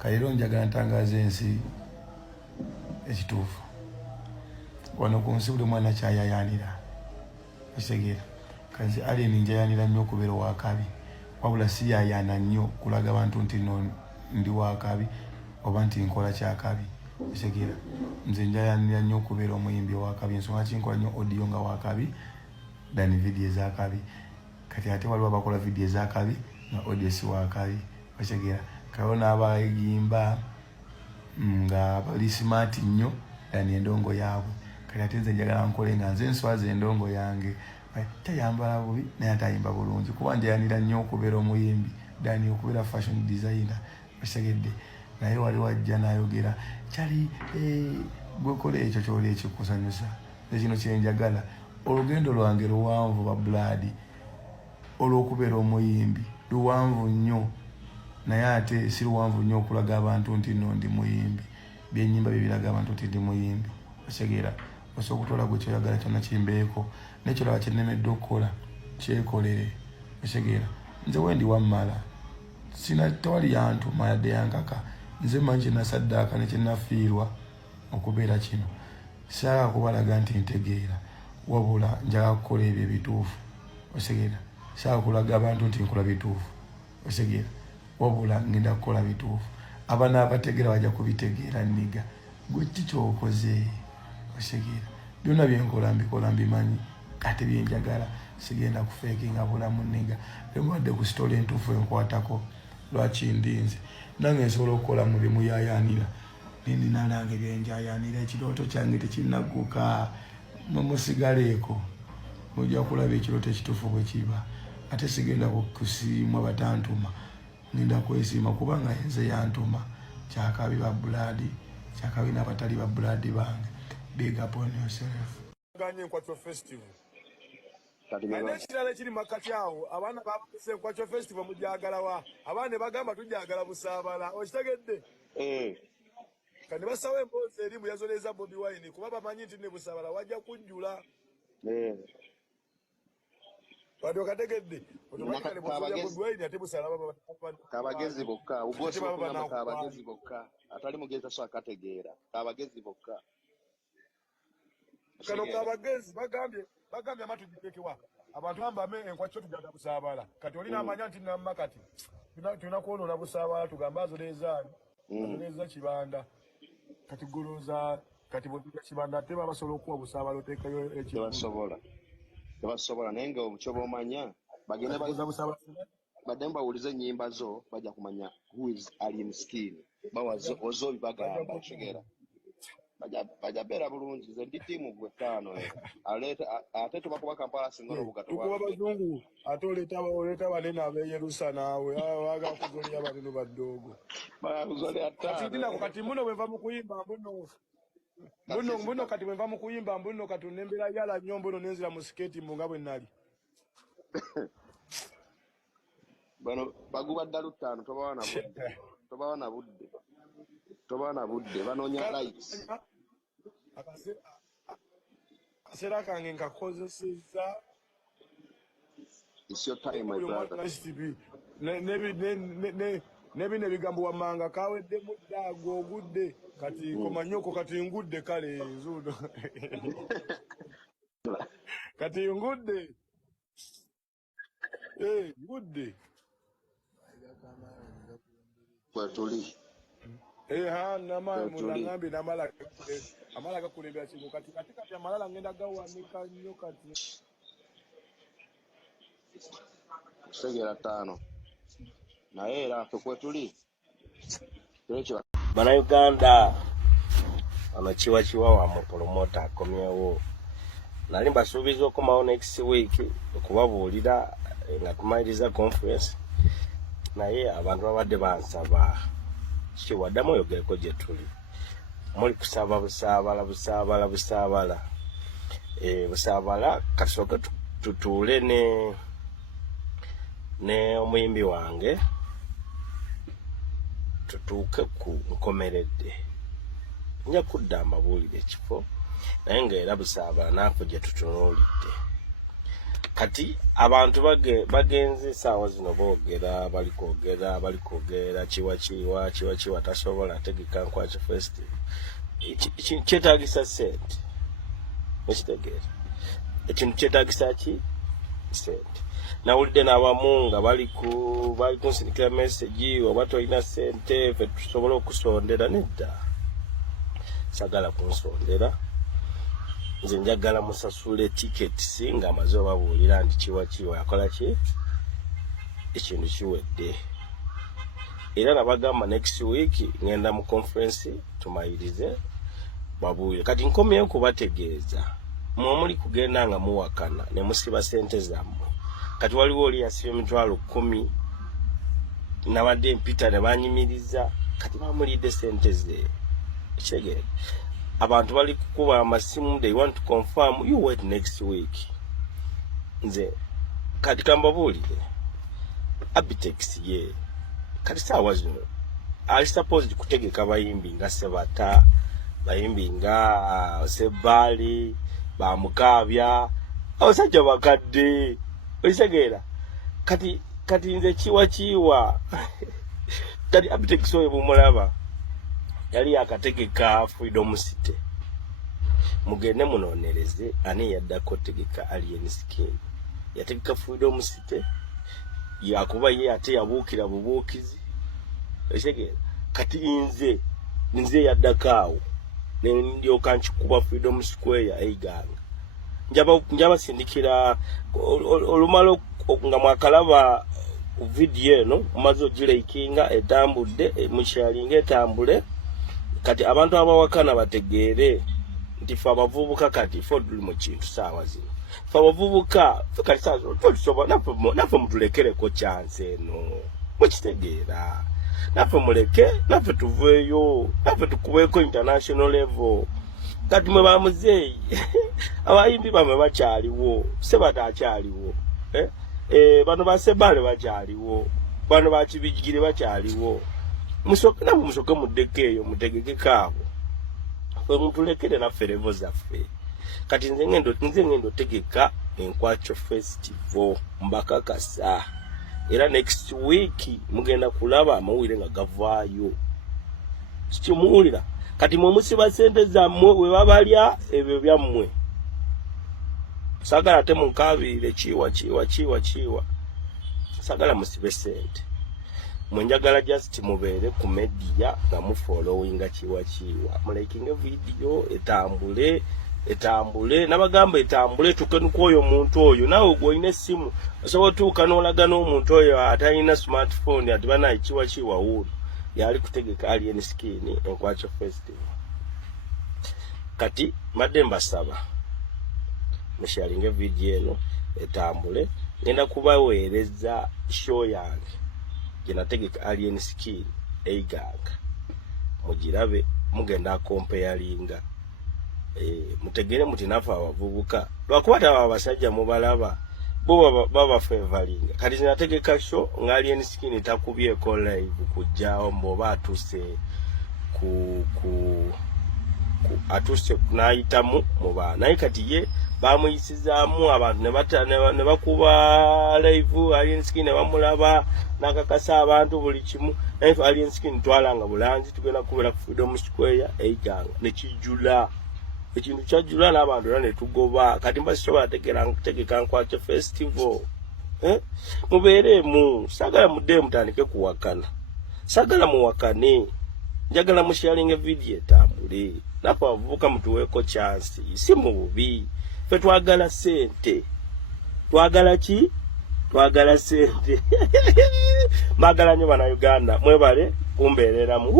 Kayiro njagala ntangaza ensi ekituufu wano ku nsi buli mwana kyayayaanira okitegera kazi alien njayaanira nnyo okubeera owakabi wabula si yayaana nnyo kulaga abantu nti no ndi wakabi oba nti nkola kyakabi okitegera nze njayaanira nnyo okubeera omuyimbi owakabi ensonga kinkola nnyo audio nga wakabi dani video ezakabi kati ate waliwo abakola video ezakabi nga audio si wakabi okitegera kawo n'abayimba nga bali smart nnyo dani endongo yaabwe kati ate nze njagala nkole nga nze nswaza endongo yange tayambala bubi naye atayimba bulungi kuba njayaanira nnyo okubeera omuyimbi dani okubeera fashion designer okitegedde naye wali wajja n'ayogera kyali gwekola ekyo kyoli ekikusanyusa ekino kyenjagala olugendo lwange luwanvu ba blood olw'okubeera omuyimbi luwanvu nnyo naye ate si luwanvu nnyo okulaga abantu nti no ndi muyimbi byennyimba biraga abantu nti ndi muyimbi okitegera osobola okutwala gwe kyoyagala kyonna kimbeeko nekyolaba kyennemedde okukola kyekolere okitegera nze wendi wammala sina tewali yantuma yadde yankaka nze manyi kyenasaddaaka nekyenafiirwa okubeera kino saala kubalaga nti ntegeera wabula njaga kukola ebyo ebituufu okitegera saala kulaga abantu nti nkola bituufu okitegera wabula ngenda kukola bituufu abanaabategeera bajja kubitegeera nniga gwe kikyokoze okitegera byonna byenkola mbikola mbimanyi ate byenjagala sigenda kufeekinga bulamu nniga bwemuwadde ku sitole entuufu enkwatako lwaki ndinze nange nsobola okukola mu byemuyayaanira nindinanange byenjayaanira ekirooto kyange tekinagguka mumusigaleeko mujja kulaba ekirooto ekituufu bwe kiba ate sigenda kusiimwa batantuma ngenda kwesiima kubanga nze yantuma kyakabi ba blood kyakabi n'abatali ba blood bange big up on yourself ganye Nkwatro festival ane kirala kiri makati awo abaana babuze Nkwatro festival mujagala wa abaana bagamba tujagala busaabala okitegedde kandi basawe mboze eri muyazoleza Bobi Wine kuba bamanyi nti ne busaabala wajja kunjula Wado kategedde otomatikali bosoja Bobi Wine ate busaabala kabagezi bokka ugosi bakugamba kabagezi bokka atali mugeza so akategeera kabagezi bokka kano kabagezi bagambye amatujitekewa abantu bamba Enkwatro tujagala busaabala kati olina amanya nti namma kati tunakuonoona busaabala tugamba azoleza kibanda kati goloza kati botuka kibanda ate babasobola okuwa busaabala oteekayo ekibasobola tebasobola naye nga obukyoba omanya bagenda badde bawulize ennyimba zo bajja kumanya who is alien skin bawazo ozo bibagamba okitegera bajja beera bulungi nze ndi ttiimu gwe ttaano ate tubakuba Kampala singa okuba bazungu ate oleeta banene abeyerusa naawe waga kuzolya banene baddoogo kati muno bwenva mu kuyimba mbuno kati bwenva mu kuyimba mbuno kati nembera yala nnyo mbuno nenzira mu siketi nga bwe nali bano baguba ddalu ttaano tobawana budde banoonya likes akaseera kange nkakozesezza it's your time my brother nebino ebigambo wammanga kawedde muddaago ogudde kati komanyoko kati ngudde kale nzuuno kati ngudde ngudde kwetuli nambi amala gakulembera kino kati amalala ngenda gawanika nnyo kati segera ttaano naye era ffe kwetuli Bannayuganda ano kiwa wa promota akomyewo nali mbasuubiza okomawo next week okubabuulira nga tumaliriza conference naye abantu babadde bansaba kiwaddamu oyogereko gye tuli muli kusaba busaabala kasooke tutuule ne omuyimbi wange tutuuke ku nkomeredde nja kudda amabuulire ekifo naye ngaera busaabala naako gye tutunuulidde kati abantu bagenze saawa zino boogera bali kwogera chiwa tasobola ategeka Nkwacha Festival kyetaagisa sente ekitegeera ekintu kyetaagisa ki sente nawulidde n'abamu nga bali kunsindikira message oba tolina sente ffe tusobola okusondera nedda sagala kunsondera nze njagala musasule tickets nga amaze obabuulira nti chiwa yakola ki ekintu kiwedde era nabagamba next week ngenda mu conference tumayirize babuulire kati nkomyeyo kubategeeza muli kugenda nga muwakana ne musiba sente zammwe kati waliwo oli yasiba emitwalo 10 nabadde mpita ne banyimiriza kati bamulidde sente ze ekitegeera abantu bali kukuba amasimu they want to confirm you wait next week nze kati kambabuulire Abitex ye kati saawa zino ali supposed kutegeka bayimbi nga Sebata bayimbi nga Sebali bamukabya abasajja bakadde okisegeera kati nze chiwa kati Abitex oyo bumulaba yali akategeka Freedom City mugende munonereze ani yaddako tegeka Alien Skin yategeka Freedom City yakuba ye ate yabuukira bubuukizi okisegeera kati nze yaddakaawo ndyoka nkikuba Freedom Square eiganga njaba sindikira olumalo nga mwakalaba video eno mumaze ogireikinga etambudde musharinga etambule kati abantu abawakana bategeere nti fe abavubuka kati ffe tuli mu kintu saawa zino fe abavubuka kati saa zino tusobola naffe mutulekereko chance eno mukitegeera naffe muleke naffe tuveeyo naffe tukubeeko international level kati mwe bamuzeeyi abayimbi bamwe bakyaliwo Sebata akyaliwo bano basebale bakyaliwo bano bakibijigire bakyaliwo musoke muddeko eyo mutegeke kaabo fwe mutulekere naffe level zaffe kati nze ngendo tegeka Nkwacha Festival mbakakasa era next week mugenda kulaba amawulire nga gavaayo sikimuwulira kati mwe musiba sente zammwe we babalya ebyo byammwe sagala ate munkabirire chiwa sagala musibe sente mwenjagala just mubeere ku media nga mufollowinga chiwa mulikinge video etambule nabagamba etambule tukenukwoyo omuntu oyo nawe gwoyina essimu osobola tuuka n'olaga n'omuntu oyo atalina smartphone ati banaye chiwa wuuno yali kutegeka Alien Skin Nkwacha Festival kati madde mbasaba musharinge video eno etambule ngenda kubaweereza show yange gyenategeka Alien Skin eiganga mugirabe mugenda comparinga mutegere muti nafa abavubuka lwakuba taba abasajja mubalaba bo baba favoringa kati zinategeka show nga Alien Skin takubyeko live kujjao mboba atuse atuse kunayitamu muba naye kati ye bamuyisizaamu abantu ne bakuba live Alien Skin ne bamulaba nakakasa abantu buli kimu naye Alien Skin twalanga bulanzi tugenda kubera ku Freedom Square eiganga nekijula ekintu kyajula n'abantu ne tugoba kati mbasobola tegeka Nkwacha Festival mubeeremu sagala mudde mutandike kuwakana sagala muwakane njagala musharinge video etambule naffe abavubuka mutuweeko chance si mu bubi ffe twagala sente twagala ki twagala sente magala nyo bana Uganda mwebale kumbeereramu